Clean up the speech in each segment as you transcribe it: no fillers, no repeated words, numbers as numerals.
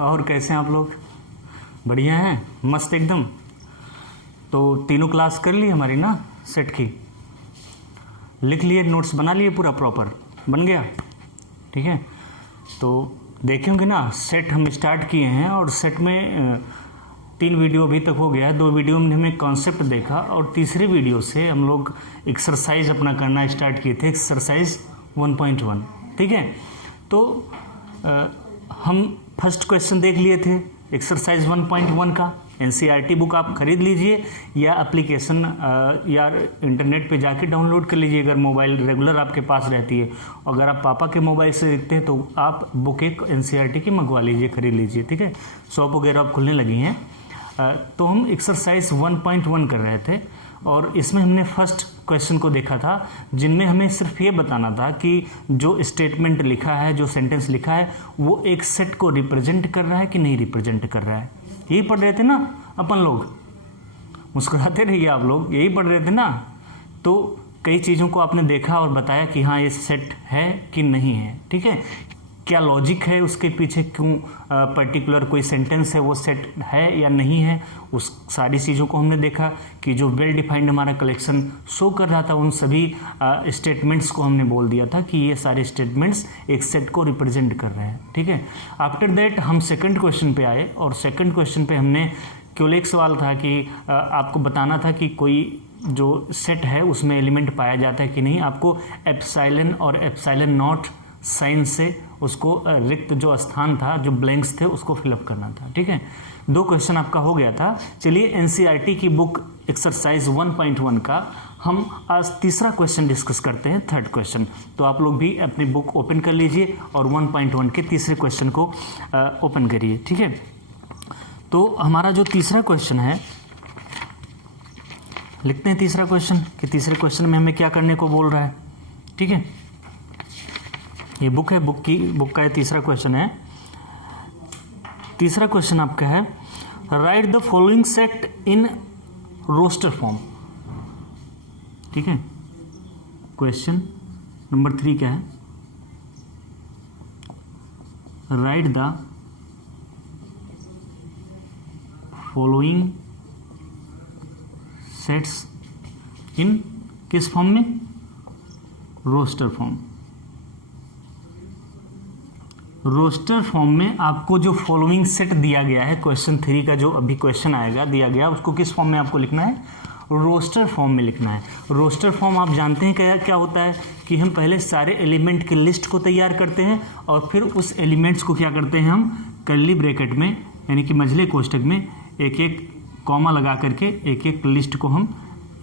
और कैसे हैं आप लोग? बढ़िया हैं, मस्त एकदम। तो तीनों क्लास कर ली हमारी ना सेट की, लिख लिए, नोट्स बना लिए, पूरा प्रॉपर बन गया, ठीक है। तो देखे होंगे ना, सेट हम स्टार्ट किए हैं और सेट में 3 वीडियो अभी तक हो गया है। 2 वीडियो में हमने कॉन्सेप्ट देखा और तीसरे वीडियो से हम लोग एक्सरसाइज अपना करना स्टार्ट किए थे, एक्सरसाइज 1.1, ठीक है। तो हम फर्स्ट क्वेश्चन देख लिए थे एक्सरसाइज 1.1 का। एनसीईआरटी बुक आप खरीद लीजिए या एप्लीकेशन या इंटरनेट पे जाके डाउनलोड कर लीजिए, अगर मोबाइल रेगुलर आपके पास रहती है। अगर आप पापा के मोबाइल से देखते हैं तो आप बुक एक एनसीईआरटी की मंगवा लीजिए, खरीद लीजिए, ठीक है। शॉप वगैरह अब खुलने लगी हैं। तो हम एक्सरसाइज 1.1 कर रहे थे और इसमें हमने फर्स्ट क्वेश्चन को देखा था, जिनमें हमें सिर्फ ये बताना था कि जो स्टेटमेंट लिखा है, जो सेंटेंस लिखा है, वो एक सेट को रिप्रेजेंट कर रहा है कि नहीं रिप्रेजेंट कर रहा है। यही पढ़ रहे थे ना अपन लोग, मुस्कुराते रहिए आप लोग, यही पढ़ रहे थे ना। तो कई चीज़ों को आपने देखा और बताया कि हाँ ये सेट है कि नहीं है, ठीक है। क्या लॉजिक है उसके पीछे, क्यों पर्टिकुलर कोई सेंटेंस है वो सेट है या नहीं है, उस सारी चीज़ों को हमने देखा कि जो वेल डिफाइंड हमारा कलेक्शन शो कर रहा था, उन सभी स्टेटमेंट्स को हमने बोल दिया था कि ये सारे स्टेटमेंट्स एक सेट को रिप्रेजेंट कर रहे हैं, ठीक है। आफ्टर दैट हम सेकंड क्वेश्चन पे आए और सेकंड क्वेश्चन पे हमने केवल एक सवाल था कि आपको बताना था कि कोई जो सेट है उसमें एलिमेंट पाया जाता है कि नहीं। आपको एप्सिलॉन और एप्सिलॉन नॉट साइन से उसको रिक्त जो स्थान था, जो ब्लैंक्स थे, उसको फिलअप करना था, ठीक है। 2 क्वेश्चन आपका हो गया था। चलिए एनसीईआरटी की बुक एक्सरसाइज 1.1 का हम आज तीसरा क्वेश्चन डिस्कस करते हैं, थर्ड क्वेश्चन। तो आप लोग भी अपनी बुक ओपन कर लीजिए और 1.1 के तीसरे क्वेश्चन को ओपन करिए, ठीक है। तो हमारा जो तीसरा क्वेश्चन है, लिखते हैं तीसरा क्वेश्चन कि तीसरे क्वेश्चन में हमें क्या करने को बोल रहा है, ठीक है। ये बुक है, बुक का ये तीसरा क्वेश्चन है। तीसरा क्वेश्चन आपका है, write the following set in roster form, ठीक है। क्वेश्चन नंबर 3 क्या है, write the following sets in किस फॉर्म में, रोस्टर फॉर्म। रोस्टर फॉर्म में आपको जो फॉलोइंग सेट दिया गया है, क्वेश्चन 3 का जो अभी क्वेश्चन आएगा दिया गया, उसको किस फॉर्म में आपको लिखना है, रोस्टर फॉर्म में लिखना है। रोस्टर फॉर्म आप जानते हैं क्या होता है कि हम पहले सारे एलिमेंट की लिस्ट को तैयार करते हैं और फिर उस एलिमेंट्स को क्या करते हैं हम कर्ली ब्रैकेट में, यानी कि मझले कोष्ठक में एक एक कॉमा लगा करके एक एक लिस्ट को हम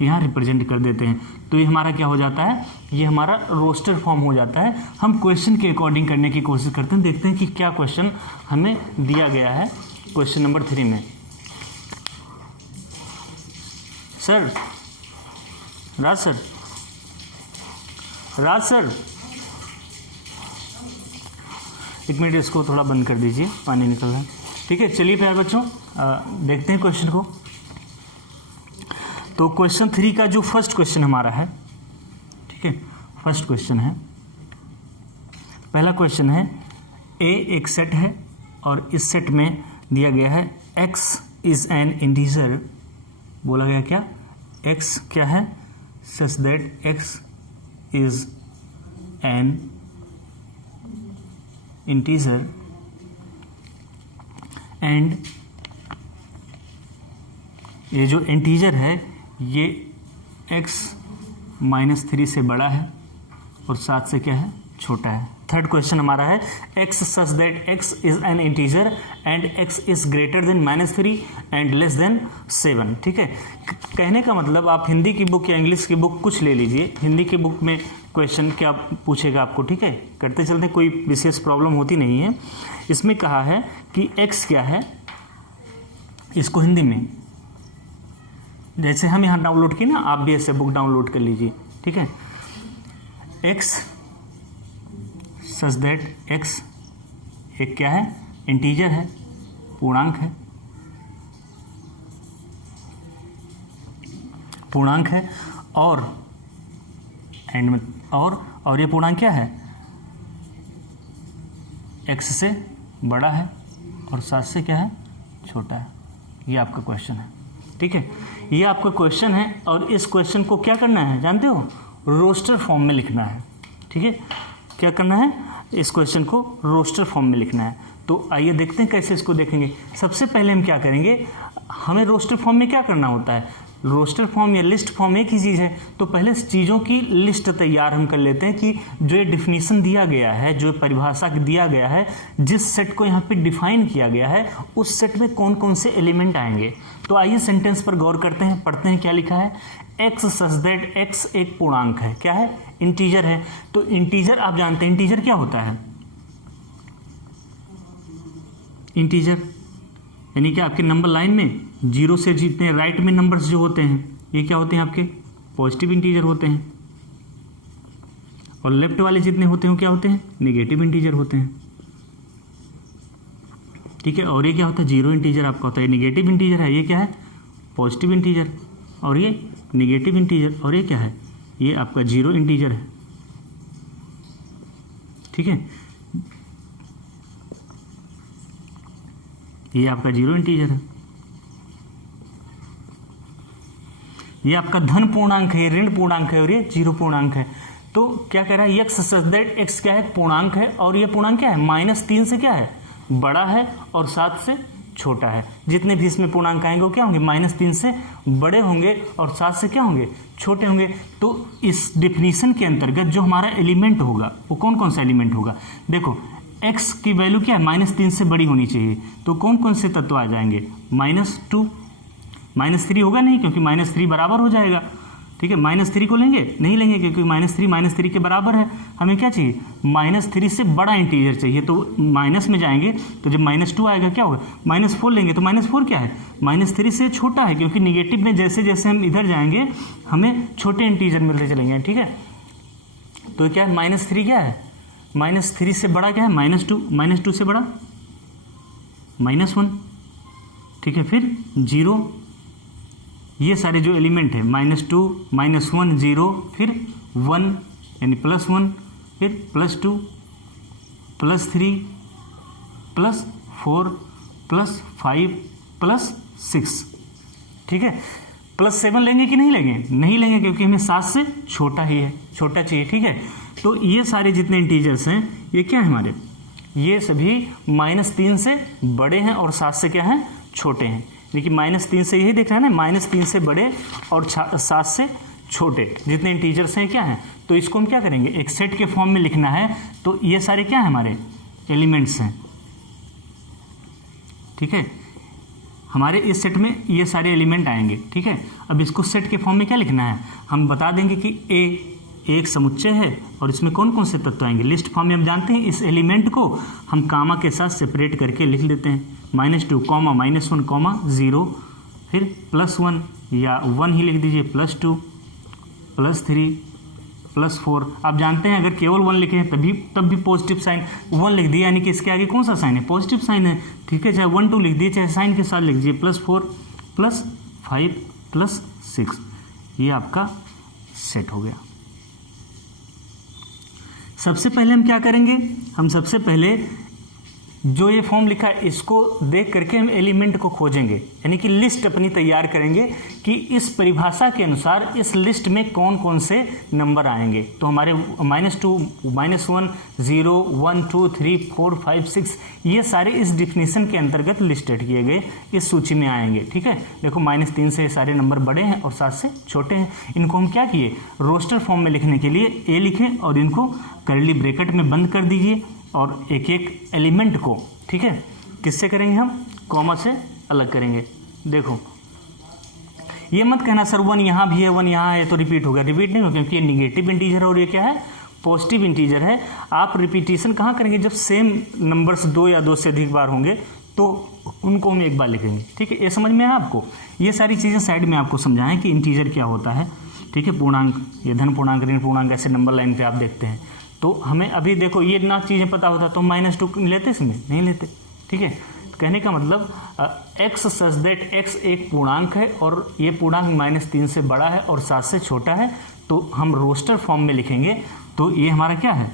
यहाँ रिप्रेजेंट कर देते हैं। तो ये हमारा क्या हो जाता है, ये हमारा रोस्टर फॉर्म हो जाता है। हम क्वेश्चन के अकॉर्डिंग करने की कोशिश करते हैं, देखते हैं कि क्या क्वेश्चन हमें दिया गया है क्वेश्चन नंबर 3 में। सर, राज सर, एक मिनट इसको थोड़ा बंद कर दीजिए, पानी निकल रहा है, ठीक है। चलिए प्यारे बच्चों, देखते हैं क्वेश्चन को। तो क्वेश्चन 3 का जो फर्स्ट क्वेश्चन हमारा है, ठीक है, फर्स्ट क्वेश्चन है, पहला क्वेश्चन है, ए एक सेट है और इस सेट में दिया गया है x इज एन इंटीजर। बोला गया क्या, x क्या है, such that x is an integer and ये जो इंटीजर है ये x -3 से बड़ा है और 7 से क्या है, छोटा है। थर्ड क्वेश्चन हमारा है, x such that x is an integer and x is greater than -3 and less than 7, ठीक है। कहने का मतलब आप हिंदी की बुक या इंग्लिश की बुक कुछ ले लीजिए, हिंदी की बुक में क्वेश्चन क्या पूछेगा आपको, ठीक है। करते चलते कोई विशेष प्रॉब्लम होती नहीं है। इसमें कहा है कि x क्या है, इसको हिंदी में जैसे हम यहाँ डाउनलोड किए ना, आप भी ऐसे बुक डाउनलोड कर लीजिए, ठीक है। x सच दैट x एक क्या है, इंटीजर है, पूर्णांक है और एंड में और ये पूर्णांक क्या है, x से बड़ा है, और 7 से क्या है, छोटा है। ये आपका क्वेश्चन है, ठीक है, ये आपका क्वेश्चन है। और इस क्वेश्चन को क्या करना है जानते हो, रोस्टर फॉर्म में लिखना है, ठीक है। क्या करना है, इस क्वेश्चन को रोस्टर फॉर्म में लिखना है। तो आइए देखते हैं कैसे इसको देखेंगे। सबसे पहले हम क्या करेंगे, हमें रोस्टर फॉर्म में क्या करना होता है, रोस्टर फॉर्म या लिस्ट फॉर्म एक ही चीज़ है। तो पहले चीज़ों की लिस्ट तैयार हम कर लेते हैं कि जो ये डिफिनीशन दिया गया है, जो परिभाषा दिया गया है, जिस सेट को यहाँ पे डिफाइन किया गया है, उस सेट में कौन कौन से एलिमेंट आएंगे। तो आइए सेंटेंस पर गौर करते हैं, पढ़ते हैं क्या लिखा है। एक्स सच दैट एक्स एक पूर्णांक है, क्या है, इंटीजर है। तो इंटीजर आप जानते हैं इंटीजर क्या होता है, इंटीजर यानी कि आपके नंबर लाइन में 0 से जितने राइट में नंबर्स जो होते हैं ये क्या होते हैं, आपके पॉजिटिव इंटीजर होते हैं। और लेफ्ट वाले जितने होते हैं वो क्या होते हैं, नेगेटिव इंटीजर होते हैं, ठीक है। और ये क्या होता है, 0 इंटीजर आपका होता है, नेगेटिव इंटीजर है। ये क्या है, पॉजिटिव इंटीजर। और ये नेगेटिव इंटीजर। और ये क्या है, ये आपका 0 इंटीजर है, ठीक है। ये आपका 0 इंटीजर है। ये आपका धन पूर्णांक है, ऋण पूर्णांक है, और ये 0 पूर्णांक है। तो क्या कह रहा है, एक्स सच दैट एक्स क्या है, पूर्णांक है। और ये पूर्णांक क्या है, -3 से क्या है, बड़ा है, और 7 से छोटा है। जितने भी इसमें पूर्णांक आएंगे वो क्या होंगे, -3 से बड़े होंगे, और 7 से क्या होंगे, छोटे होंगे। तो इस डिफिनीशन के अंतर्गत जो हमारा एलिमेंट होगा वो कौन कौन सा एलिमेंट होगा, देखो x की वैल्यू क्या है, -3 से बड़ी होनी चाहिए। तो कौन कौन से तत्व आ जाएंगे, -2, -3 होगा नहीं, क्योंकि -3 बराबर हो जाएगा, ठीक है। -3 को लेंगे, नहीं लेंगे, क्योंकि -3 के बराबर है। हमें क्या चाहिए, -3 से बड़ा इंटीजर चाहिए। तो माइनस में जाएंगे, तो जब -2 आएगा क्या होगा, -4 लेंगे। तो -4 क्या है, -3 से छोटा है, क्योंकि निगेटिव में जैसे जैसे हम इधर जाएंगे हमें छोटे इंटीजर मिलते चलेंगे, ठीक है। तो क्या है, -3 क्या है, -3 से बड़ा क्या है, -2 से बड़ा -1, ठीक है। फिर 0, ये सारे जो एलिमेंट है, -2, -1, 0, फिर 1 यानी +1, फिर +2, +3, +4, +5, +6, ठीक है। +7 लेंगे कि नहीं लेंगे, नहीं लेंगे, क्योंकि हमें 7 से छोटा ही है, छोटा चाहिए, ठीक है। तो ये सारे जितने इंटीजर्स हैं ये क्या है हमारे, ये सभी -3 से बड़े हैं और 7 से क्या है, छोटे हैं। देखिए -3 से यही दिख रहा है ना, -3 से बड़े और 7 से छोटे जितने इंटीजर्स हैं क्या हैं। तो इसको हम क्या करेंगे, एक सेट के फॉर्म में लिखना है। तो ये सारे क्या है, हमारे एलिमेंट्स हैं, ठीक है। हमारे इस सेट में ये सारे एलिमेंट आएंगे, ठीक है। अब इसको सेट के फॉर्म में क्या लिखना है, हम बता देंगे कि ए एक समुच्चय है और इसमें कौन कौन से तत्व आएंगे। लिस्ट फॉर्म में हम जानते हैं, इस एलिमेंट को हम कामा के साथ सेपरेट करके लिख लेते हैं, -2, -1, 0, फिर +1 या 1 ही लिख दीजिए, +2, +3, +4। आप जानते हैं अगर केवल 1 लिखें तब भी पॉजिटिव साइन 1 लिख दिया, यानी कि इसके आगे कौन सा साइन है, पॉजिटिव साइन है, ठीक है। चाहे 1, 2 लिख दिए, चाहे साइन के साथ लिख दीजिए, +4, +5, +6। ये आपका सेट हो गया। सबसे पहले हम क्या करेंगे, हम सबसे पहले जो ये फॉर्म लिखा है इसको देख करके हम एलिमेंट को खोजेंगे, यानी कि लिस्ट अपनी तैयार करेंगे कि इस परिभाषा के अनुसार इस लिस्ट में कौन कौन से नंबर आएंगे। तो हमारे -2, -1, 0, 1, 2, 3, 4, 5, 6 ये सारे इस डिफिनीशन के अंतर्गत लिस्टेड किए गए इस सूची में आएंगे, ठीक है। देखो -3 से सारे नंबर बड़े हैं और 7 से छोटे हैं। इनको हम क्या किए, रोस्टर फॉर्म में लिखने के लिए ए लिखें और इनको कर्ली ब्रैकेट में बंद कर दीजिए और एक एक एलिमेंट को, ठीक है, किससे करेंगे हम, कॉमा से अलग करेंगे। देखो ये मत कहना सर 1 यहाँ भी है 1 यहाँ है तो रिपीट होगा, रिपीट नहीं होगा, क्योंकि ये निगेटिव इंटीजर और ये क्या है, पॉजिटिव इंटीजर है। आप रिपीटेशन कहाँ करेंगे, जब सेम नंबर्स 2 या 2 से अधिक बार होंगे तो उनको हम एक बार लिखेंगे, ठीक है। ये समझ में है आपको, ये सारी चीज़ें साइड में आपको समझाएं कि इंटीजर क्या होता है, ठीक है। पूर्णांक, ये धन पूर्णांक, ऋण पूर्णांक, ऐसे नंबर लाइन पे आप देखते हैं। तो हमें अभी देखो ये ना चीज़ें पता होता तो -2 लेते, इसमें नहीं लेते, ठीक है। कहने का मतलब x सच दैट x एक पूर्णांक है और ये पूर्णांक -3 से बड़ा है और 7 से छोटा है। तो हम रोस्टर फॉर्म में लिखेंगे, तो ये हमारा क्या है,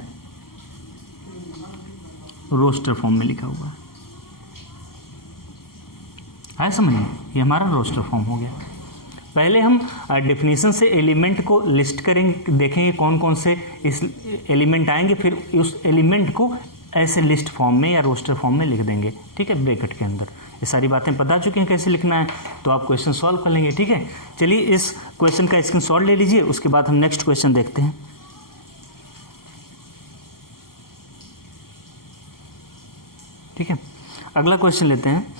रोस्टर फॉर्म में लिखा हुआ है, है समझ में? ये हमारा रोस्टर फॉर्म हो गया। पहले हम डेफिनेशन से एलिमेंट को लिस्ट करेंगे, देखेंगे कौन कौन से इस एलिमेंट आएंगे, फिर उस एलिमेंट को ऐसे लिस्ट फॉर्म में या रोस्टर फॉर्म में लिख देंगे, ठीक है, ब्रैकेट के अंदर। ये सारी बातें बता चुके हैं कैसे लिखना है, तो आप क्वेश्चन सॉल्व कर लेंगे, ठीक है। चलिए इस क्वेश्चन का स्क्रीनशॉट ले लीजिए, उसके बाद हम नेक्स्ट क्वेश्चन देखते हैं। ठीक है, अगला क्वेश्चन लेते हैं।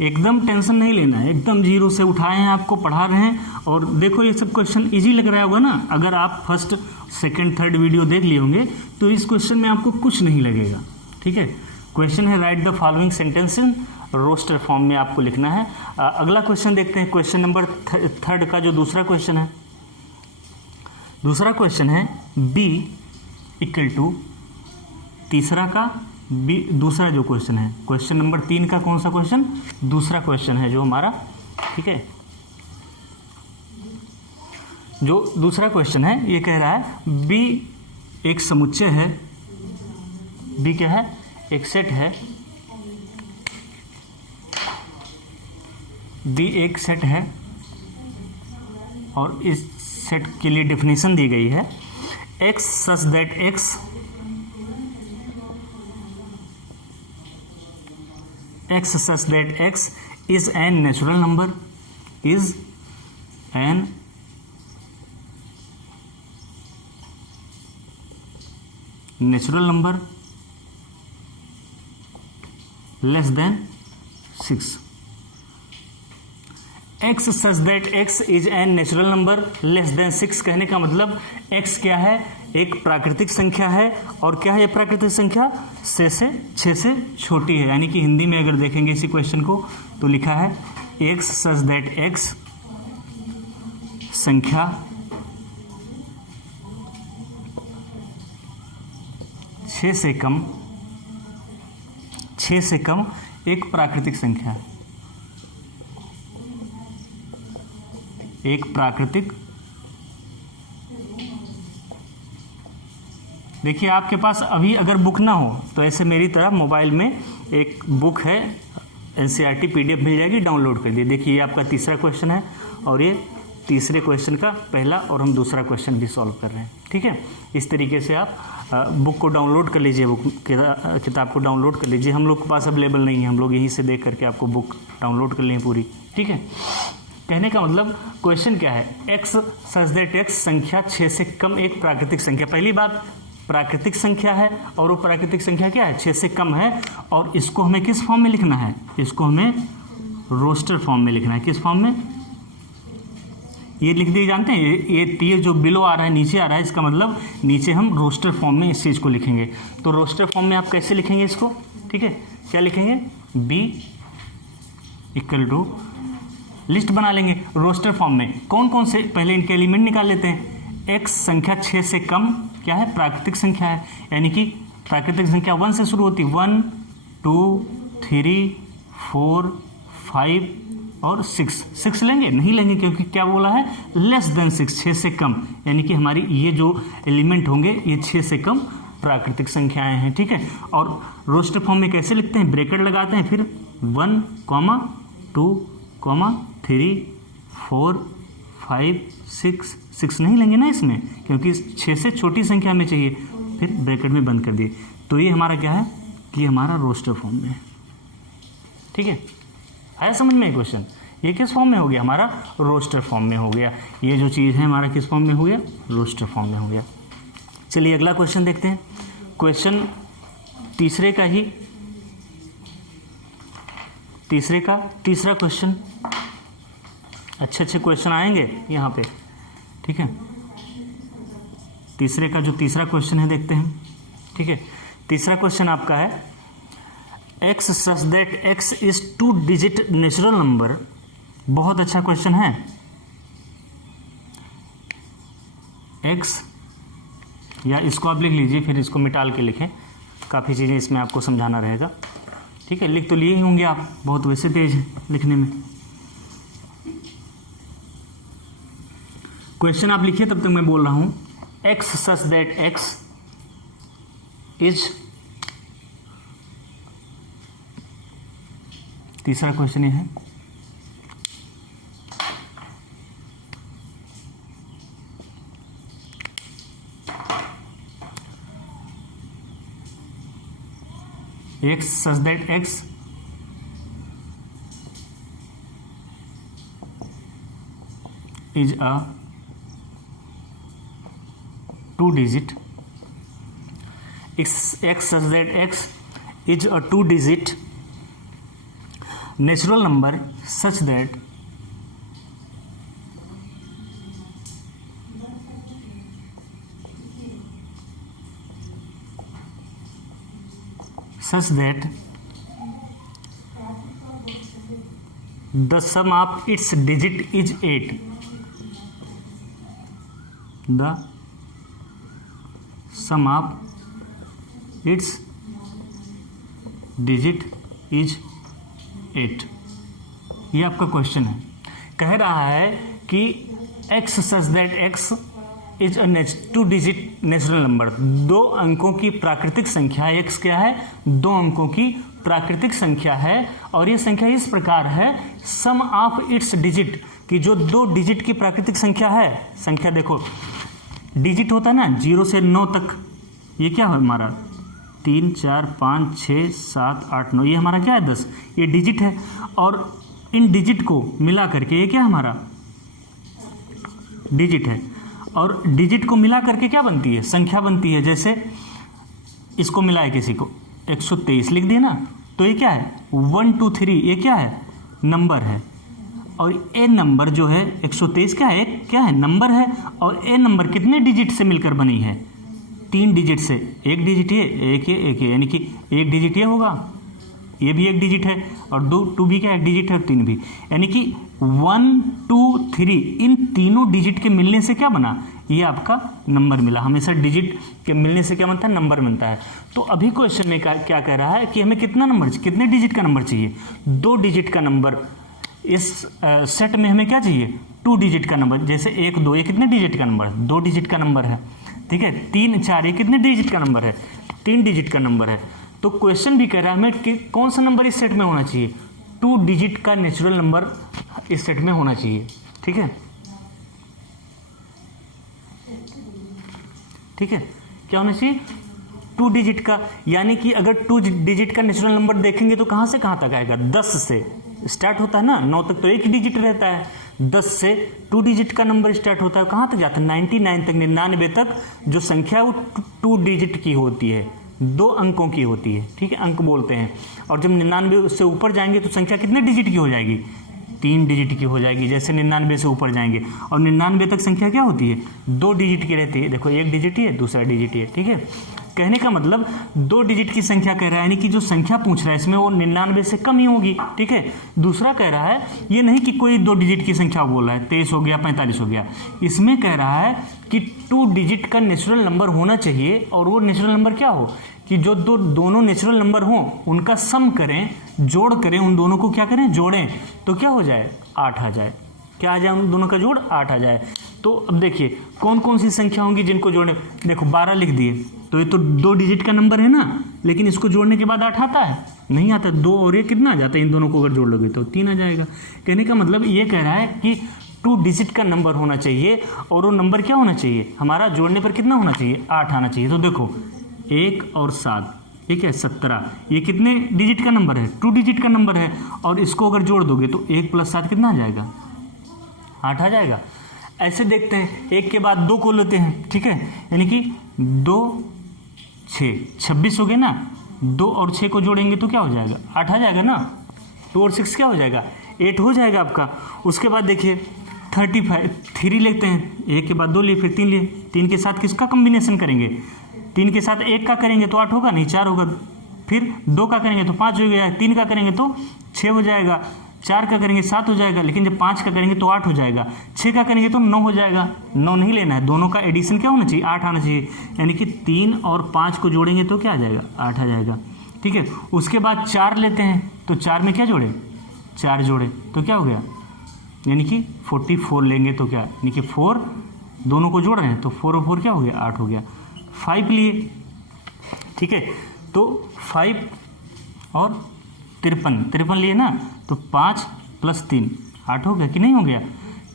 एकदम टेंशन नहीं लेना है, एकदम जीरो से उठाए हैं, आपको पढ़ा रहे हैं। और देखो ये सब क्वेश्चन इजी लग रहा होगा ना, अगर आप फर्स्ट सेकंड थर्ड वीडियो देख लिए होंगे तो इस क्वेश्चन में आपको कुछ नहीं लगेगा, ठीक है। क्वेश्चन है write the following sentence in roster form में आपको लिखना है। अगला क्वेश्चन देखते हैं, क्वेश्चन नंबर थर्ड का जो दूसरा क्वेश्चन है। दूसरा क्वेश्चन है बी इक्वल टू तीसरा का बी, दूसरा जो क्वेश्चन है, क्वेश्चन नंबर 3 का कौन सा क्वेश्चन? दूसरा क्वेश्चन है जो हमारा, ठीक है। जो दूसरा क्वेश्चन है ये कह रहा है बी एक समुच्चय है, बी क्या है? एक सेट है, बी एक सेट है और इस सेट के लिए डेफिनेशन दी गई है x such that x such that x is an natural number, is an natural number less than 6। x such that x is an natural number less than 6 कहने का मतलब x क्या है? एक प्राकृतिक संख्या है, और क्या है ये प्राकृतिक संख्या? 6 से छोटी है। यानी कि हिंदी में अगर देखेंगे इसी क्वेश्चन को तो लिखा है x such that x संख्या 6 से कम एक प्राकृतिक संख्या है, एक प्राकृतिक। देखिए आपके पास अभी अगर बुक ना हो तो ऐसे मेरी तरह मोबाइल में एक बुक है, एनसीईआरटी पीडीएफ मिल जाएगी, डाउनलोड कर लीजिए। देखिए ये आपका तीसरा क्वेश्चन है और ये तीसरे क्वेश्चन का पहला और हम दूसरा क्वेश्चन भी सॉल्व कर रहे हैं, ठीक है। इस तरीके से आप बुक को डाउनलोड कर लीजिए, बुक किताब को डाउनलोड कर लीजिए। हम लोग के पास अवेलेबल नहीं है, हम लोग यहीं से देख करके आपको बुक डाउनलोड कर लेंगे पूरी, ठीक है। कहने का मतलब क्वेश्चन क्या है? एक्स सच दैट एक्स संख्या 6 से कम एक प्राकृतिक संख्या। पहली बात प्राकृतिक संख्या है और वो प्राकृतिक संख्या क्या है? 6 से कम है, और इसको हमें किस फॉर्म में लिखना है? इसको हमें रोस्टर फॉर्म में लिखना है। किस फॉर्म में? ये लिख दिए जानते हैं, ये तीर जो बिलो आ रहा है, नीचे आ रहा है, इसका मतलब नीचे हम रोस्टर फॉर्म में इस चीज़ को लिखेंगे। तो रोस्टर फॉर्म में आप कैसे लिखेंगे इसको? ठीक है, क्या लिखेंगे? बी इक्वल टू, लिस्ट बना लेंगे रोस्टर फॉर्म में। कौन कौन से, पहले इनके एलिमेंट निकाल लेते हैं। एक्स संख्या 6 से कम क्या है? प्राकृतिक संख्या है, यानी कि प्राकृतिक संख्या 1 से शुरू होती है। 1 2 3 4 5 और 6 लेंगे? नहीं लेंगे, क्योंकि क्या बोला है? लेस देन 6, 6 से कम, यानी कि हमारी ये जो एलिमेंट होंगे ये 6 से कम प्राकृतिक संख्याएं हैं, ठीक है। और रोस्टर फॉर्म में कैसे लिखते हैं? ब्रैकेट लगाते हैं, फिर 1, 2, 3 4 5 6 नहीं लेंगे ना इसमें, क्योंकि 6 से छोटी संख्या में चाहिए, फिर ब्रैकेट में बंद कर दिए। तो ये हमारा क्या है कि हमारा रोस्टर फॉर्म में है, ठीक है। आया समझ में क्वेश्चन? ये किस फॉर्म में हो गया? हमारा रोस्टर फॉर्म में हो गया। ये जो चीज़ है हमारा किस फॉर्म में हो गया? रोस्टर फॉर्म में हो गया। चलिए अगला क्वेश्चन देखते हैं। क्वेश्चन तीसरे का तीसरा क्वेश्चन। अच्छे क्वेश्चन आएंगे यहाँ पे, ठीक है। तीसरे का जो तीसरा क्वेश्चन है देखते हैं, ठीक है। तीसरा क्वेश्चन आपका है x such that X is 2 digit natural number. बहुत अच्छा क्वेश्चन है। एक्स, या इसको आप लिख लीजिए, फिर इसको मिटाल के लिखें, काफ़ी चीज़ें इसमें आपको समझाना रहेगा, ठीक है। लिख तो लिए ही होंगे आप, बहुत वैसे तेज है लिखने में। क्वेश्चन आप लिखिए, तब तक मैं बोल रहा हूं। X such that X is तीसरा क्वेश्चन ये है, x such that x is a two-digit x such that x is a two-digit natural number such that the sum of its digit is 8. The sum of its digit is 8. ये आपका question है। कह रहा है कि x such that x is a two digit natural number, दो अंकों की प्राकृतिक संख्या, x क्या है, दो अंकों की प्राकृतिक संख्या है, और ये संख्या इस प्रकार है, सम ऑफ इट्स डिजिट, कि जो दो डिजिट की प्राकृतिक संख्या है, संख्या देखो डिजिट होता है ना 0 से 9 तक, ये क्या है हमारा 3 4 5 6 7 8 9, ये हमारा क्या है 10, ये डिजिट है, और इन डिजिट को मिला करके ये क्या हमारा डिजिट है, और डिजिट को मिला करके क्या बनती है, संख्या बनती है। जैसे इसको मिला है किसी को 123 लिख दिया ना, तो ये क्या है 1 2 3, ये क्या है नंबर है, और ए नंबर जो है 123 क्या है, एक क्या है नंबर है, और ए नंबर कितने डिजिट से मिलकर बनी है, 3 डिजिट से, एक डिजिट ये एक ये, यानी कि एक डिजिट ये होगा, ये भी एक डिजिट है, और 2 भी क्या एक डिजिट है, और 3 भी, यानी कि 1 2 3 इन तीनों डिजिट के मिलने से क्या बना, ये आपका नंबर मिला। हमेशा डिजिट के मिलने से क्या बनता है, नंबर बनता है। तो अभी क्वेश्चन में क्या कह रहा है कि हमें कितना नंबर, कितने डिजिट का नंबर चाहिए, 2 डिजिट का नंबर। इस सेट में हमें क्या चाहिए, 2 डिजिट का नंबर, जैसे 1 2 ये कितने डिजिट का नंबर है, 2 डिजिट का नंबर है, ठीक है। 3 4 ये कितने डिजिट का नंबर है, 3 डिजिट का नंबर है। तो क्वेश्चन भी कह रहा है हमें कि कौन सा नंबर इस सेट में होना चाहिए, 2 डिजिट का नेचुरल नंबर इस सेट में होना चाहिए, ठीक है, ठीक है। क्या होना चाहिए, 2 डिजिट का, यानी कि अगर 2 डिजिट का नेचुरल नंबर देखेंगे तो कहां से कहां तक आएगा, 10 से स्टार्ट होता है ना, 9 तक तो एक ही डिजिट रहता है, 10 से 2 डिजिट का नंबर स्टार्ट होता है, कहां तक जाता है 99 तक, 99 तक जो संख्या है वो 2 डिजिट की होती है, 2 अंकों की होती है, ठीक है, अंक बोलते हैं। और जब 99 से ऊपर जाएंगे तो संख्या कितने डिजिट की हो जाएगी, 3 डिजिट की हो जाएगी, जैसे 99 से ऊपर जाएंगे, और 99 तक संख्या क्या होती है, 2 डिजिट की रहती है, देखो एक डिजिट ही है, दूसरा डिजिट ही है, ठीक है। कहने का मतलब 2 डिजिट की संख्या कह रहा है, यानी कि जो संख्या पूछ रहा है इसमें वो 99 से कम ही होगी, ठीक है। दूसरा कह रहा है ये नहीं कि कोई 2 डिजिट की संख्या बोल रहा है, 23 हो गया 45 हो गया, इसमें कह रहा है कि 2 डिजिट का नेचुरल नंबर होना चाहिए, और वो नेचुरल नंबर क्या हो कि जो दोनों नेचुरल नंबर हों उनका सम करें, जोड़ करें, उन दोनों को क्या करें, जोड़ें, तो क्या हो जाए 8 आ जाए, क्या आ जाए, उन दोनों का जोड़ 8 आ जाए। तो अब देखिए कौन कौन सी संख्या होंगी जिनको जोड़े, देखो 12 लिख दिए, तो ये तो 2 डिजिट का नंबर है ना, लेकिन इसको जोड़ने के बाद 8 आता है, नहीं आता, 2 और ये कितना आ जाता है, इन दोनों को अगर जोड़ लोगे तो 3 आ जाएगा। कहने का मतलब ये कह रहा है कि 2 डिजिट का नंबर होना चाहिए, और वो नंबर क्या होना चाहिए हमारा, जोड़ने पर कितना होना चाहिए, 8 आना चाहिए। तो देखो 1 और 7, ठीक है 17, ये कितने डिजिट का नंबर है, 2 डिजिट का नंबर है, और इसको अगर जोड़ दोगे तो 1 + 7 कितना आ जाएगा, 8 आ जाएगा। ऐसे देखते हैं, 1 के बाद 2 को लेते हैं, ठीक है, यानी कि 2 6 26 हो गए ना, 2 और 6 को जोड़ेंगे तो क्या हो जाएगा, 8 आ जाएगा ना, 2 और 6 क्या हो जाएगा, 8 हो जाएगा आपका। उसके बाद देखिए 35 3 लेते हैं, 1 के बाद 2 लिए, फिर 3 लिए, 3 के साथ किसका कॉम्बिनेशन करेंगे, 3 के साथ 1 का करेंगे तो 8 होगा नहीं, 4 होगा, फिर 2 का करेंगे तो 5 हो गया, 3 का करेंगे तो 6 हो जाएगा, 4 का करेंगे 7 हो जाएगा, लेकिन जब 5 का करेंगे तो 8 हो जाएगा, 6 का करेंगे तो 9 हो जाएगा, 9 नहीं लेना है, दोनों का एडिशन क्या होना चाहिए, 8 आना चाहिए, यानी कि 3 और 5 को जोड़ेंगे तो क्या आ जाएगा, 8 आ जाएगा, ठीक है। उसके बाद 4 लेते हैं, तो 4 में क्या जोड़े, 4 जोड़े तो क्या हो गया, यानी कि 44 लेंगे तो क्या, यानी कि 4 दोनों को जोड़ रहे हैं तो 4 और 4 क्या हो गया, 8 हो गया। 5 लिए, ठीक है, तो 5 और 53 लिए ना, तो 5 + 3 8 हो गया कि नहीं हो गया।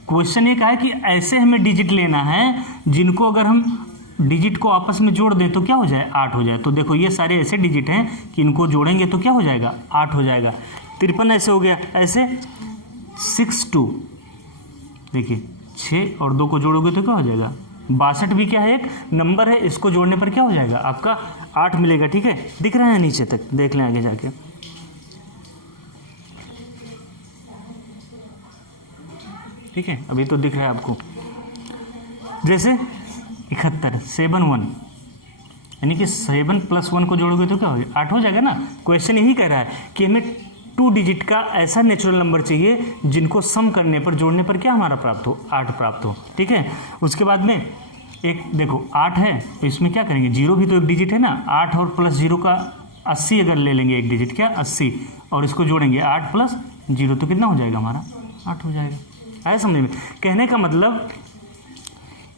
क्वेश्चन ये कहा है कि ऐसे हमें डिजिट लेना है जिनको अगर हम डिजिट को आपस में जोड़ दें तो क्या हो जाए, 8 हो जाए। तो देखो ये सारे ऐसे डिजिट हैं कि इनको जोड़ेंगे तो क्या हो जाएगा, 8 हो जाएगा। 53 ऐसे हो गया, ऐसे 62, देखिए 6 और 2 को जोड़ोगे तो क्या हो जाएगा, 62 भी क्या है, एक नंबर है, इसको जोड़ने पर क्या हो जाएगा आपका 8 मिलेगा। ठीक है, दिख रहा है नीचे तक, देख लें आगे जाके। ठीक है, अभी तो दिख रहा है आपको। जैसे 71 7 1, यानी कि 7 + 1 को जोड़ोगे तो क्या हो जाएगा, 8 हो जाएगा ना। क्वेश्चन यही कह रहा है कि हमें 2 डिजिट का ऐसा नेचुरल नंबर चाहिए जिनको सम करने पर, जोड़ने पर क्या हमारा प्राप्त हो, 8 प्राप्त हो। ठीक है, उसके बाद में एक देखो 8 है तो इसमें क्या करेंगे, 0 भी तो एक डिजिट है ना, 8 और +0 का 80 अगर ले लेंगे एक डिजिट, क्या 80, और इसको जोड़ेंगे 8 + 0 तो कितना हो जाएगा हमारा, 8 हो जाएगा। आया समझ में। कहने का मतलब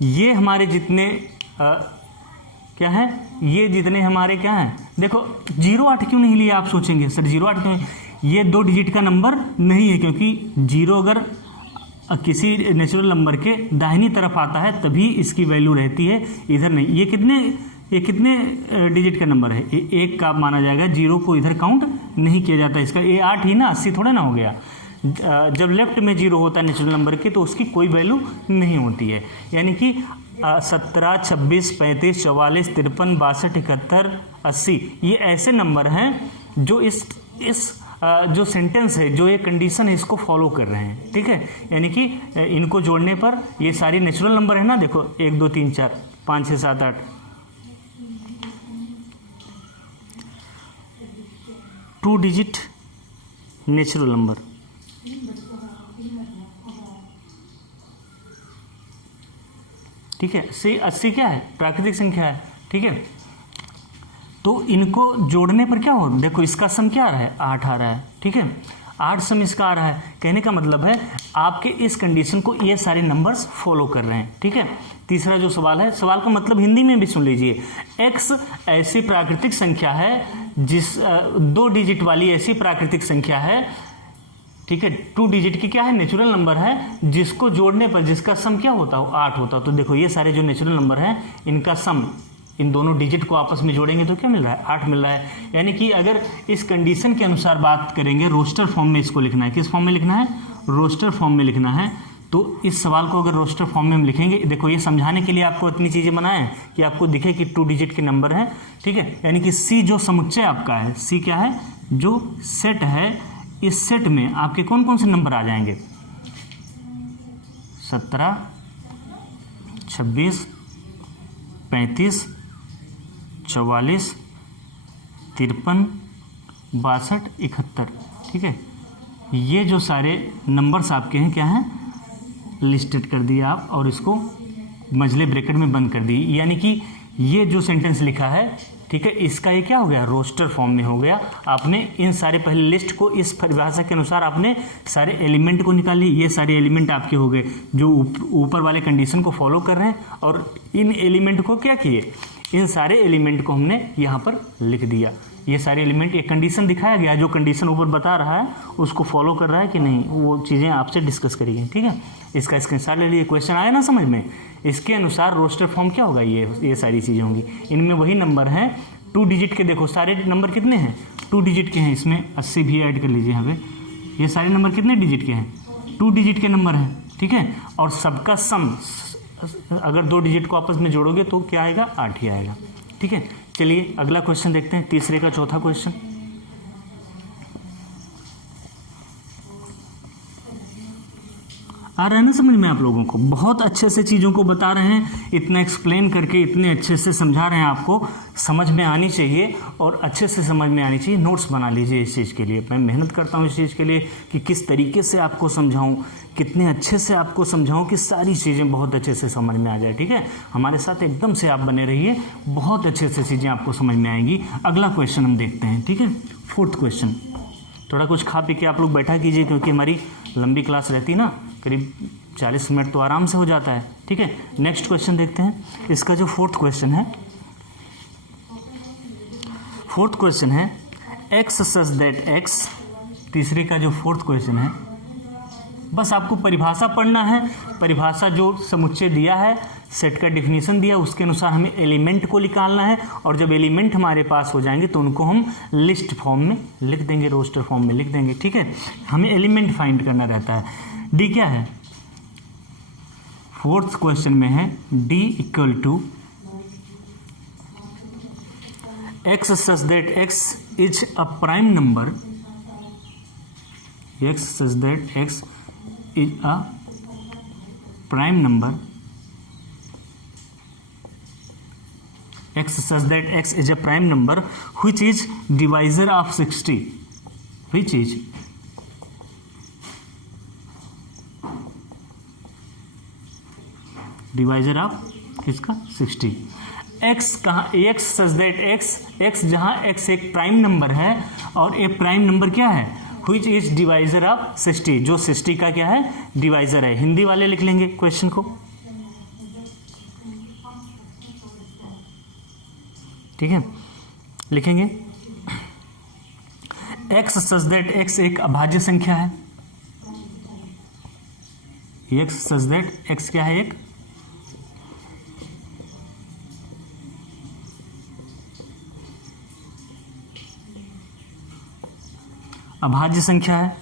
ये हमारे जितने क्या है, ये जितने हमारे क्या हैं, देखो 08 क्यों नहीं लिया, आप सोचेंगे सर 08 क्यों, ये 2 डिजिट का नंबर नहीं है, क्योंकि 0 अगर किसी नेचुरल नंबर के दाहिनी तरफ आता है तभी इसकी वैल्यू रहती है, इधर नहीं। ये कितने डिजिट का नंबर है, ये 1 का माना जाएगा, 0 को इधर काउंट नहीं किया जाता इसका, ये 8 ही ना, 80 थोड़ा ना हो गया। जब लेफ्ट में 0 होता है नेचुरल नंबर के तो उसकी कोई वैल्यू नहीं होती है। यानी कि 17 26 35 44 53 62 71 80 ये ऐसे नंबर हैं जो इस जो सेंटेंस है, जो ये कंडीशन है, इसको फॉलो कर रहे हैं। ठीक है, यानी कि इनको जोड़ने पर ये सारी नेचुरल नंबर है ना, देखो 1 2 3 4 5 6 7 8, 2 डिजिट नेचुरल नंबर। ठीक है, 80 क्या है, प्राकृतिक संख्या है। ठीक है, तो इनको जोड़ने पर क्या हो, देखो इसका सम क्या आ रहा है, 8 आ रहा है। ठीक है, 8 सम इसका आ रहा है। कहने का मतलब है आपके इस कंडीशन को ये सारे नंबर्स फॉलो कर रहे हैं। ठीक है, तीसरा जो सवाल है, सवाल का मतलब हिंदी में भी सुन लीजिए। x ऐसी प्राकृतिक संख्या है जिस 2 डिजिट वाली ऐसी प्राकृतिक संख्या है, ठीक है, 2 डिजिट की क्या है, नेचुरल नंबर है, जिसको जोड़ने पर जिसका सम क्या होता हो, 8 होता हो। तो देखो ये सारे जो नेचुरल नंबर हैं इनका सम, इन दोनों डिजिट को आपस में जोड़ेंगे तो क्या मिल रहा है, 8 मिल रहा है। यानी कि अगर इस कंडीशन के अनुसार बात करेंगे, रोस्टर फॉर्म में इसको लिखना है। किस फॉर्म में लिखना है, रोस्टर फॉर्म में लिखना है। तो इस सवाल को अगर रोस्टर फॉर्म में हम लिखेंगे, देखो ये समझाने के लिए आपको इतनी चीज़ें बनाए हैं कि आपको दिखे कि 2 डिजिट के नंबर है। ठीक है, यानी कि सी जो समुच्चय आपका है, सी क्या है, जो सेट है, इस सेट में आपके कौन कौन से नंबर आ जाएंगे, 17 26 35 44 53 62 71। ठीक है, ये जो सारे नंबर्स आपके हैं क्या हैं, लिस्टेड कर दिए आप और इसको मझले ब्रैकेट में बंद कर दी। यानी कि ये जो सेंटेंस लिखा है, ठीक है, इसका ये क्या हो गया, रोस्टर फॉर्म में हो गया। आपने इन सारे पहले लिस्ट को इस परिभाषा के अनुसार आपने सारे एलिमेंट को निकाल ली। ये सारे एलिमेंट आपके हो गए जो ऊपर वाले कंडीशन को फॉलो कर रहे हैं, और इन एलिमेंट को क्या किए, इन सारे एलिमेंट को हमने यहाँ पर लिख दिया। ये सारे एलिमेंट, एक कंडीशन दिखाया गया, जो कंडीशन ऊपर बता रहा है उसको फॉलो कर रहा है कि नहीं, वो चीज़ें आपसे डिस्कस करेंगे। ठीक है, इसका स्क्रीनशॉट ले लीजिए। क्वेश्चन आया ना समझ में, इसके अनुसार रोस्टर फॉर्म क्या होगा, ये सारी चीज़ें होंगी। इनमें वही नंबर हैं 2 डिजिट के। देखो सारे नंबर कितने हैं, 2 डिजिट के हैं, इसमें 80 भी ऐड कर लीजिए यहाँ पे। ये सारे नंबर कितने डिजिट के हैं, 2 डिजिट के नंबर हैं। ठीक है, और सबका सम अगर 2 डिजिट को आपस में जोड़ोगे तो क्या आएगा, 8 ही आएगा। ठीक है, चलिए अगला क्वेश्चन देखते हैं, तीसरे का चौथा क्वेश्चन। आ रहा है ना समझ में आप लोगों को, बहुत अच्छे से चीज़ों को बता रहे हैं, इतना एक्सप्लेन करके इतने अच्छे से समझा रहे हैं, आपको समझ में आनी चाहिए और अच्छे से समझ में आनी चाहिए। नोट्स बना लीजिए इस चीज़ के लिए। मैं मेहनत करता हूँ इस चीज़ के लिए कि किस तरीके से आपको समझाऊँ, कितने अच्छे से आपको समझाऊँ कि सारी चीज़ें बहुत अच्छे से समझ में आ जाए। ठीक है, हमारे साथ एकदम से आप बने रहिए, बहुत अच्छे से चीज़ें आपको समझ में आएंगी। अगला क्वेश्चन हम देखते हैं। ठीक है, 4th क्वेश्चन। थोड़ा कुछ खा पी के आप लोग बैठा कीजिए, क्योंकि हमारी लंबी क्लास रहती ना, करीब 40 मिनट तो आराम से हो जाता है। ठीक है, नेक्स्ट क्वेश्चन देखते हैं। इसका जो 4th क्वेश्चन है, 4th क्वेश्चन है x such that x तीसरे का जो फोर्थ क्वेश्चन है, बस आपको परिभाषा पढ़ना है। परिभाषा जो समुच्चय दिया है, सेट का डिफिनीशन दिया, उसके अनुसार हमें एलिमेंट को निकालना है, और जब एलिमेंट हमारे पास हो जाएंगे तो उनको हम लिस्ट फॉर्म में लिख देंगे, रोस्टर फॉर्म में लिख देंगे। ठीक है, हमें एलिमेंट फाइंड करना रहता है। डी क्या है, फोर्थ क्वेश्चन में है D equal to X such that X is a prime number, X such that X is a prime number, x such that x is a prime number which is divisor of 60, which is divisor of किसका 60। x कहाँ, x such that x जहाँ x एक prime number है और एक prime number क्या है, which is divisor of 60, जो 60 का क्या है, डिवाइजर है। हिंदी वाले लिख लेंगे क्वेश्चन को, ठीक है, लिखेंगे x such that x एक अभाज्य संख्या है, x such that x क्या है, एक अभाज्य संख्या है,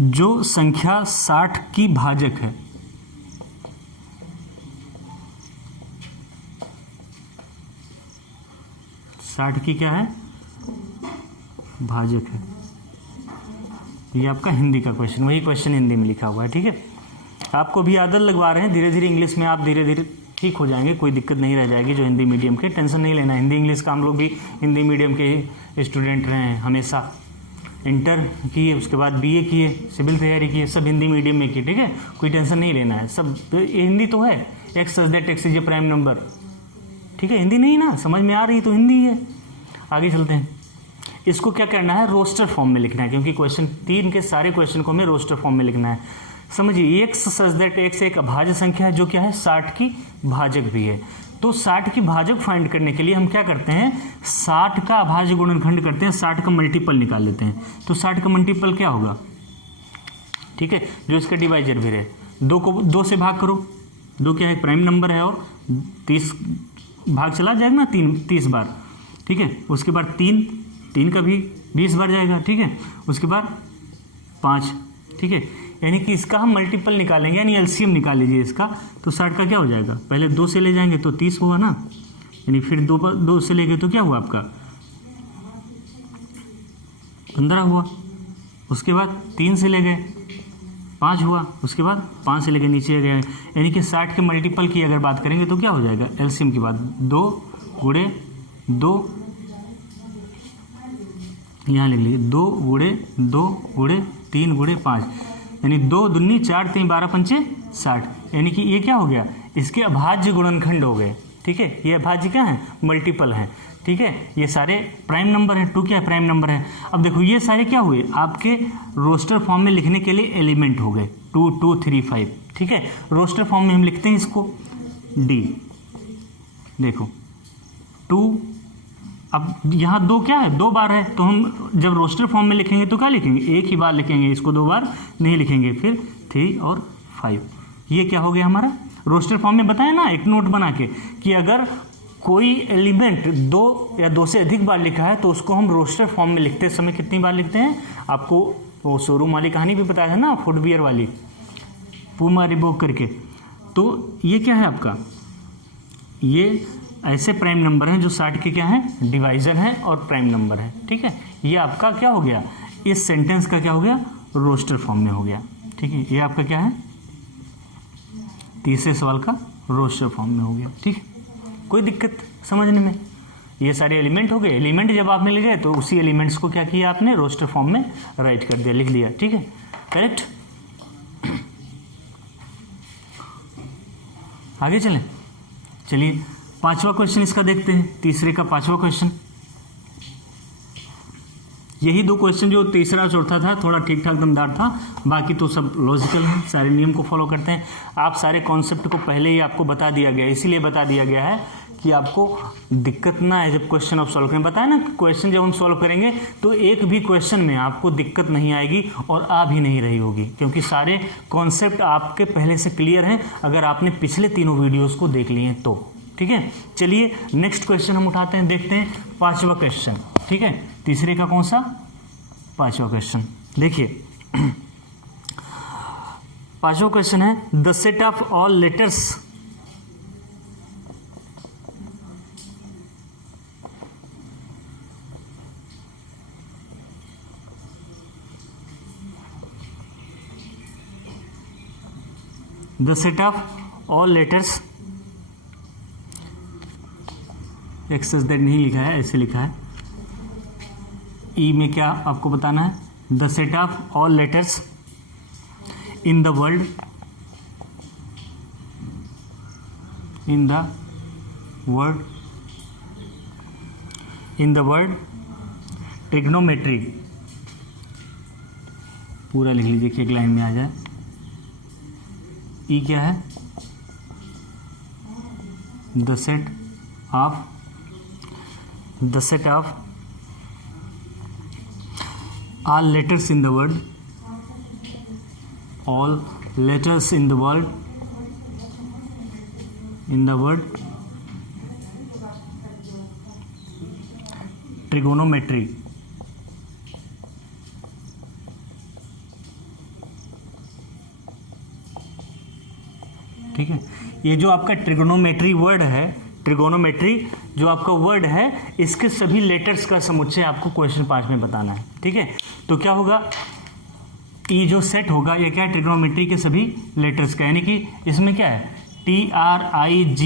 जो संख्या 60 की भाजक है। साठ की क्या है, भाजक है। ये आपका हिंदी का क्वेश्चन, वही क्वेश्चन हिंदी में लिखा हुआ है। ठीक है, आपको भी आदत लगवा रहे हैं, धीरे धीरे इंग्लिश में आप धीरे धीरे ठीक हो जाएंगे, कोई दिक्कत नहीं रह जाएगी। जो हिंदी मीडियम के, टेंशन नहीं लेना, हिंदी इंग्लिश का हम लोग भी हिंदी मीडियम के ही स्टूडेंट रहे हैं हमेशा। इंटर किए, उसके बाद बीए किए, सिविल तैयारी किए, सब हिंदी मीडियम में किए। ठीक है, कोई टेंशन नहीं लेना है, सब हिंदी तो है। X such that X is a prime number, ठीक है, हिंदी नहीं ना, समझ में आ रही तो हिंदी है। आगे चलते हैं, इसको क्या करना है, रोस्टर फॉर्म में लिखना है, क्योंकि क्वेश्चन 3 के सारे क्वेश्चन को हमें रोस्टर फॉर्म में लिखना है। समझिए, एक्स सच दैट एक्स एक अभाज्य संख्या है, जो क्या है, 60 की भाजक भी है। तो 60 की भाजक फाइंड करने के लिए हम क्या करते हैं, 60 का अभाज्य गुणनखंड करते हैं, 60 का मल्टीपल निकाल लेते हैं। तो 60 का मल्टीपल क्या होगा, ठीक है, जो इसका डिवाइजर भी रहे। 2 को 2 से भाग करो, 2 क्या है, प्राइम नंबर है, और 30 भाग चला जाएगा ना, 30 बार। ठीक है, उसके बाद 3 का भी 20 बार जाएगा। ठीक है, उसके बाद 5। ठीक है, यानी कि इसका हम मल्टीपल निकालेंगे, यानी एलसीएम निकाल लीजिए इसका। तो 60 का क्या हो जाएगा, पहले 2 से ले जाएंगे तो 30 हुआ ना, यानी फिर 2 से ले गए तो क्या हुआ आपका 15 हुआ। उसके बाद 3 से ले गए 5 हुआ, उसके बाद 5 से लेके नीचे गए, यानी कि 60 के मल्टीपल की अगर बात करेंगे तो क्या हो जाएगा, एलसीएम की बात 2 गुणे 2, यहाँ लिख लीजिए 2 गुणे 2 गुणे 3 गुणे 5, यानी 2 दूनी 4 3 12 पंचे 60, यानी कि ये क्या हो गया, इसके अभाज्य गुणनखंड हो गए। ठीक है, ये अभाज्य क्या है, मल्टीपल है। ठीक है, ये सारे प्राइम नंबर है, 2 क्या है, प्राइम नंबर है। अब देखो ये सारे क्या हुए, आपके रोस्टर फॉर्म में लिखने के लिए एलिमेंट हो गए 2 2 3 5। ठीक है, रोस्टर फॉर्म में हम लिखते हैं इसको डी, देखो 2, अब यहाँ 2 क्या है, 2 बार है, तो हम जब रोस्टर फॉर्म में लिखेंगे तो क्या लिखेंगे, एक ही बार लिखेंगे, इसको 2 बार नहीं लिखेंगे। फिर 3 और 5, ये क्या हो गया हमारा रोस्टर फॉर्म में। बताया ना एक नोट बना के कि अगर कोई एलिमेंट 2 या 2 से अधिक बार लिखा है तो उसको हम रोस्टर फॉर्म में लिखते समय कितनी बार लिखते हैं, आपको वो शोरूम वाली कहानी भी बताया है ना, फुटवियर वाली, पूमा रिबॉक करके। तो ये क्या है आपका, ये ऐसे प्राइम नंबर हैं जो 60 के क्या हैं, डिवाइजर हैं और प्राइम नंबर है। ठीक है, ये आपका क्या हो गया, इस सेंटेंस का क्या हो गया, रोस्टर फॉर्म में हो गया। ठीक है, ये आपका क्या है, तीसरे सवाल का रोस्टर फॉर्म में हो गया। ठीक है, कोई दिक्कत समझने में, ये सारे एलिमेंट हो गए। एलिमेंट जब आप मिल गए तो उसी एलिमेंट्स को क्या किया आपने, रोस्टर फॉर्म में राइट कर दिया, लिख लिया। ठीक है, करेक्ट। आगे चलें, चलिए 5वां क्वेश्चन इसका देखते हैं, तीसरे का 5वां क्वेश्चन। यही 2 क्वेश्चन जो तीसरा चौथा था थोड़ा ठीक ठाक दमदार था, बाकी तो सब लॉजिकल है, सारे नियम को फॉलो करते हैं। आप सारे कॉन्सेप्ट को पहले ही आपको बता दिया गया, इसीलिए बता दिया गया है कि आपको दिक्कत ना आए जब क्वेश्चन आप सॉल्व करें। बताया ना, क्वेश्चन जब हम सॉल्व करेंगे तो एक भी क्वेश्चन में आपको दिक्कत नहीं आएगी और आ भी नहीं रही होगी, क्योंकि सारे कॉन्सेप्ट आपके पहले से क्लियर हैं अगर आपने पिछले तीनों वीडियोस को देख लिए हैं तो। ठीक है, चलिए नेक्स्ट क्वेश्चन हम उठाते हैं, देखते हैं 5वां क्वेश्चन। ठीक है, तीसरे का कौन सा? 5वां क्वेश्चन। देखिए 5वां क्वेश्चन है the set of all letters the set of all letters, excess that नहीं लिखा है, ऐसे लिखा है। ई में क्या आपको बताना है? The set of all letters in the world trigonometry, पूरा लिख लीजिए कि एक लाइन में आ जाए। ई क्या है? The set of all letters in the world, all letters in the world trigonometry। ठीक है, ये जो आपका ट्रिगोनोमेट्री वर्ड है, ट्रिगोनोमेट्री जो आपका वर्ड है, इसके सभी लेटर्स का समुच्चय आपको क्वेश्चन 5 में बताना है। ठीक है, तो क्या होगा? ये जो सेट होगा ये क्या है? ट्रिगोनोमेट्री के सभी लेटर्स का, यानी कि इसमें क्या है? TRIGONOMETRY,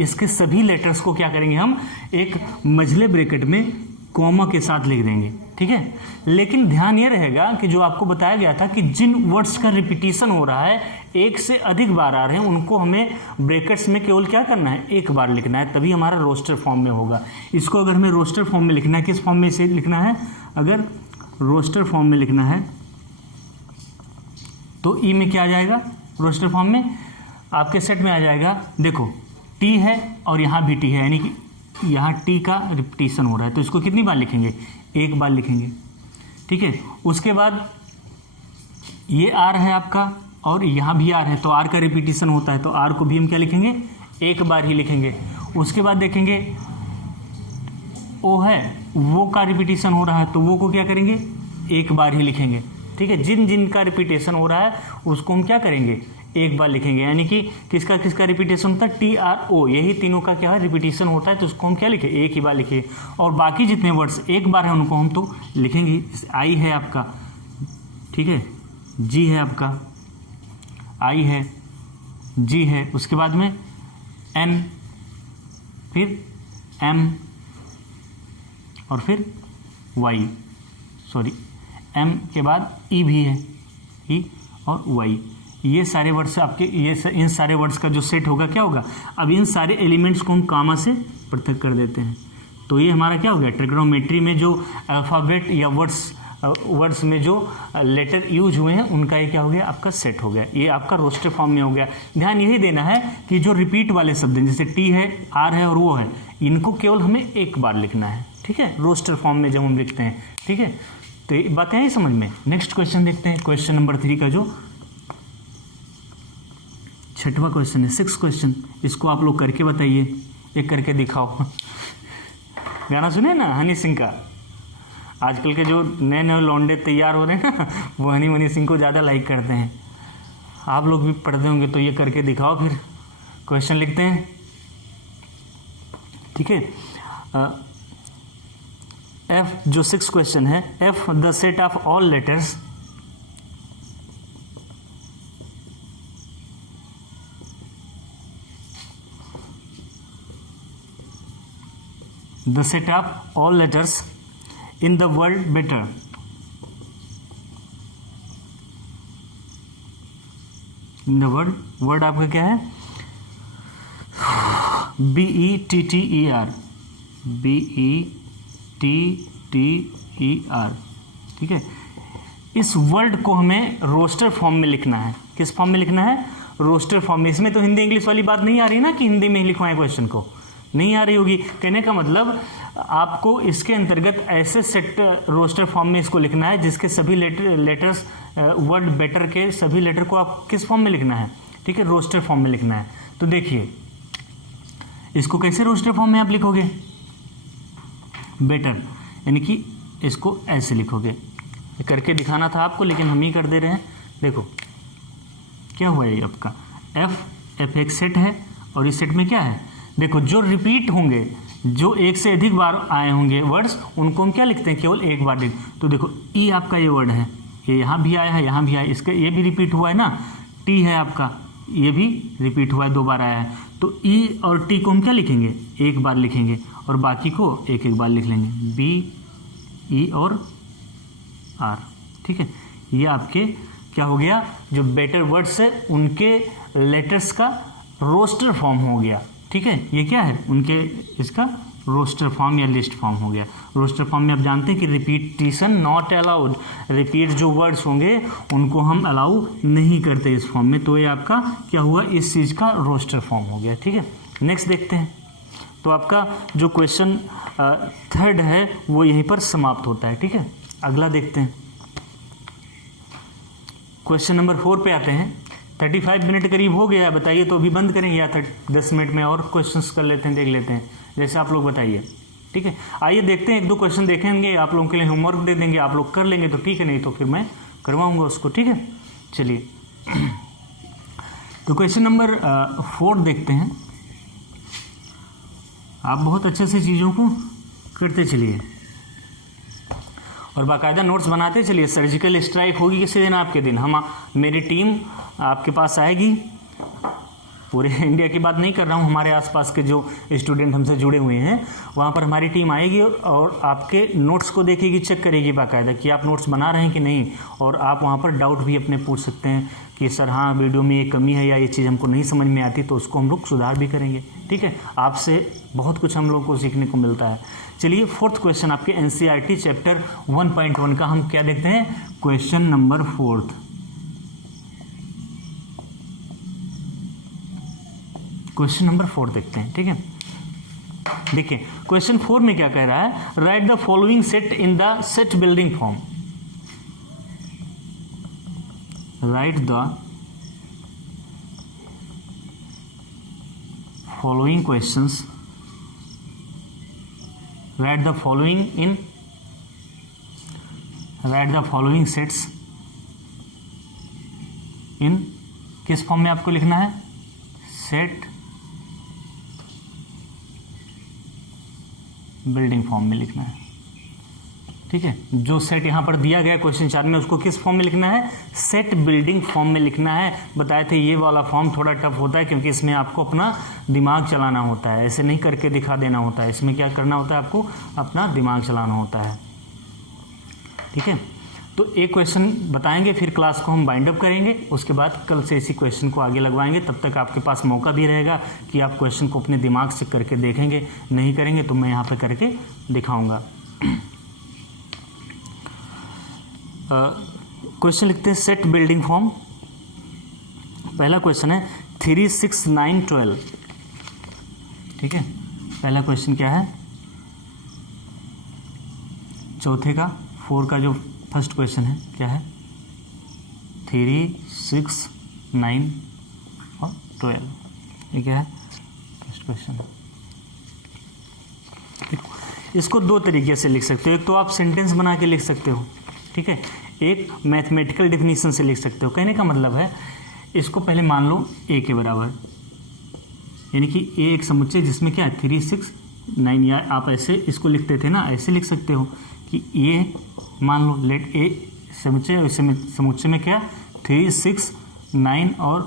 इसके सभी लेटर्स को क्या करेंगे हम? एक मझले ब्रैकेट में कॉमा के साथ लिख देंगे। ठीक है, लेकिन ध्यान ये रहेगा कि जो आपको बताया गया था कि जिन वर्ड्स का रिपीटिशन हो रहा है, एक से अधिक बार आ रहे हैं, उनको हमें ब्रैकेट्स में केवल क्या करना है? एक बार लिखना है, तभी हमारा रोस्टर फॉर्म में होगा। इसको अगर हमें रोस्टर फॉर्म में लिखना है, किस फॉर्म में इसे लिखना है? अगर रोस्टर फॉर्म में लिखना है तो ई में क्या आ जाएगा? रोस्टर फॉर्म में आपके सेट में आ जाएगा, देखो टी है और यहाँ भी टी है, यानी कि यहाँ टी का रिपीटिशन हो रहा है, तो इसको कितनी बार लिखेंगे? एक बार लिखेंगे। ठीक है, उसके बाद ये आर है आपका और यहाँ भी आर है, तो आर का रिपीटिशन होता है, तो आर को भी हम क्या लिखेंगे? एक बार ही लिखेंगे। उसके बाद देखेंगे ओ है, वो का रिपीटिशन हो रहा है, तो वो को क्या करेंगे? एक बार ही लिखेंगे। ठीक है, जिन जिन का रिपीटेशन हो रहा है उसको हम क्या करेंगे? एक बार लिखेंगे, यानी कि किसका किसका रिपीटेशन होता है? TRO, यही तीनों का क्या है? रिपीटेशन होता है, तो उसको हम क्या लिखे? एक ही बार लिखे। और बाकी जितने वर्ड्स एक बार हैं उनको हम तो लिखेंगे। आई है आपका, ठीक है, जी है आपका, आई है, जी है, उसके बाद में एन, फिर एम और फिर वाई, सॉरी एम के बाद ई भी है, ई और वाई। ये सारे वर्ड्स आपके, इन सारे वर्ड्स का जो सेट होगा क्या होगा? अब इन सारे एलिमेंट्स को हम कामा से पृथक कर देते हैं, तो ये हमारा क्या हो गया? ट्रिग्नोमेट्री में जो अल्फ़ाबेट या वर्ड्स में जो लेटर यूज हुए हैं उनका ये क्या हो गया? आपका सेट हो गया। ये आपका रोस्टर फॉर्म में हो गया। ध्यान यही देना है कि जो रिपीट वाले शब्द हैं, जैसे टी है, आर है और वो है, इनको केवल हमें एक बार लिखना है। ठीक है, रोस्टर फॉर्म में जब हम लिखते हैं। ठीक है, तो ये बातें आई समझ में। नेक्स्ट क्वेश्चन देखते हैं, क्वेश्चन नंबर 3 का जो 6वां क्वेश्चन है, 6th क्वेश्चन। इसको आप लोग करके बताइए, एक करके दिखाओ। गाना सुने ना हनी सिंह का? आजकल के जो नए नए लौंडे तैयार हो रहे हैं ना, वो हनी सिंह को ज़्यादा लाइक करते हैं। आप लोग भी पढ़ते होंगे, तो ये करके दिखाओ। फिर क्वेश्चन लिखते हैं। ठीक है, एफ जो 6th क्वेश्चन है, F the set of all letters in the world better, in the world आपका क्या है? BETTER, BETTER। ठीक है, इस वर्ड को हमें रोस्टर फॉर्म में लिखना है। किस फॉर्म में लिखना है? रोस्टर फॉर्म में। इसमें तो हिंदी इंग्लिश वाली बात नहीं आ रही ना कि हिंदी में ही लिखवाएं क्वेश्चन को, नहीं आ रही होगी। कहने का मतलब आपको इसके अंतर्गत ऐसे सेट रोस्टर फॉर्म में इसको लिखना है जिसके सभी लेटर्स वर्ड बेटर के सभी लेटर को आप किस फॉर्म में लिखना है, ठीक है, रोस्टर फॉर्म में लिखना है। तो देखिए इसको कैसे रोस्टर फॉर्म में आप लिखोगे, बेटर, यानी कि इसको ऐसे लिखोगे। करके दिखाना था आपको लेकिन हम ही कर दे रहे हैं। देखो क्या हुआ ये आपका एफ एक सेट है और इस सेट में क्या है, देखो जो रिपीट होंगे, जो एक से अधिक बार आए होंगे वर्ड्स, उनको हम क्या लिखते हैं, केवल एक बार लिख। तो देखो ई आपका ये वर्ड है, ये यहाँ भी आया है, यहाँ भी आया, इसका ये भी रिपीट हुआ है ना। टी है आपका, ये भी रिपीट हुआ है, 2 बार आया है। तो ई और टी को हम क्या लिखेंगे, एक बार लिखेंगे और बाकी को एक एक बार लिख लेंगे, बी ई और आर, ठीक है। ये आपके क्या हो गया, जो बेटर वर्ड्स है उनके लेटर्स का रोस्टर फॉर्म हो गया, ठीक है। ये क्या है, उनके इसका रोस्टर फॉर्म या लिस्ट फॉर्म हो गया। रोस्टर फॉर्म में आप जानते हैं कि रिपीटिशन नॉट अलाउड, रिपीट जो वर्ड्स होंगे उनको हम अलाउ नहीं करते इस फॉर्म में। तो ये आपका क्या हुआ, इस चीज़ का रोस्टर फॉर्म हो गया, ठीक है। नेक्स्ट देखते हैं। तो आपका जो क्वेश्चन 3 है वो यहीं पर समाप्त होता है, ठीक है। अगला देखते हैं, क्वेश्चन नंबर 4 पे आते हैं। 35 मिनट करीब हो गया, बताइए तो अभी बंद करेंगे या 10 मिनट में और क्वेश्चंस कर लेते हैं, देख लेते हैं, जैसे आप लोग बताइए, ठीक है। आइए देखते हैं, 1-2 क्वेश्चन देखेंगे, आप लोगों के लिए होमवर्क दे देंगे, आप लोग कर लेंगे तो ठीक है, नहीं तो फिर मैं करवाऊंगा उसको, ठीक है। चलिए तो क्वेश्चन नंबर 4 देखते हैं। आप बहुत अच्छे से चीज़ों को करते चलिए और बाकायदा नोट्स बनाते चलिए। सर्जिकल स्ट्राइक होगी किसी दिन आपके दिन, मेरी टीम आपके पास आएगी। पूरे इंडिया की बात नहीं कर रहा हूँ, हमारे आसपास के जो स्टूडेंट हमसे जुड़े हुए हैं वहाँ पर हमारी टीम आएगी और आपके नोट्स को देखेगी, चेक करेगी बाकायदा कि आप नोट्स बना रहे हैं कि नहीं। और आप वहाँ पर डाउट भी अपने पूछ सकते हैं कि सर हाँ वीडियो में ये कमी है या ये चीज़ हमको नहीं समझ में आती, तो उसको हम लोग सुधार भी करेंगे, ठीक है। आपसे बहुत कुछ हम लोग को सीखने को मिलता है। चलिए 4th क्वेश्चन आपके NCERT चैप्टर 1.1 का हम क्या देखते हैं, क्वेश्चन नंबर 4। क्वेश्चन नंबर 4 देखते हैं, ठीक है। देखिए क्वेश्चन 4 में क्या कह रहा है, write the following set in the set building form. Right the following questions, right the following sets in, किस फॉर्म में आपको लिखना है, सेट बिल्डिंग फॉर्म में लिखना है, ठीक है। जो सेट यहाँ पर दिया गया क्वेश्चन 4 में उसको किस फॉर्म में लिखना है, सेट बिल्डिंग फॉर्म में लिखना है। बताए थे ये वाला फॉर्म थोड़ा टफ होता है क्योंकि इसमें आपको अपना दिमाग चलाना होता है, ऐसे नहीं करके दिखा देना होता है। इसमें क्या करना होता है, आपको अपना दिमाग चलाना होता है, ठीक है। तो एक क्वेश्चन बताएंगे, फिर क्लास को हम बाइंड अप करेंगे, उसके बाद कल से इसी क्वेश्चन को आगे लगवाएंगे। तब तक आपके पास मौका भी रहेगा कि आप क्वेश्चन को अपने दिमाग से करके देखेंगे, नहीं करेंगे तो मैं यहाँ पे करके दिखाऊंगा। क्वेश्चन लिखते हैं सेट बिल्डिंग फॉर्म। पहला क्वेश्चन है 3, 6, 9, 12, ठीक है। पहला क्वेश्चन क्या है, चौथे का 4 का जो फर्स्ट क्वेश्चन है क्या है, 3, 6, 9 और 12, ये क्या है फर्स्ट क्वेश्चन। इसको 2 तरीके से लिख सकते हो, एक तो आप सेंटेंस बना के लिख सकते हो, ठीक है, एक मैथमेटिकल डिफिनीशन से लिख सकते हो। कहने का मतलब है इसको पहले मान लो ए के बराबर, यानी कि ए एक समुच्चय जिसमें क्या है 3, 6, 9, या आप ऐसे इसको लिखते थे ना, ऐसे लिख सकते हो कि ये मान लो लेट ए समुच्चय, इस समुच्चय में क्या 3, 6, 9 और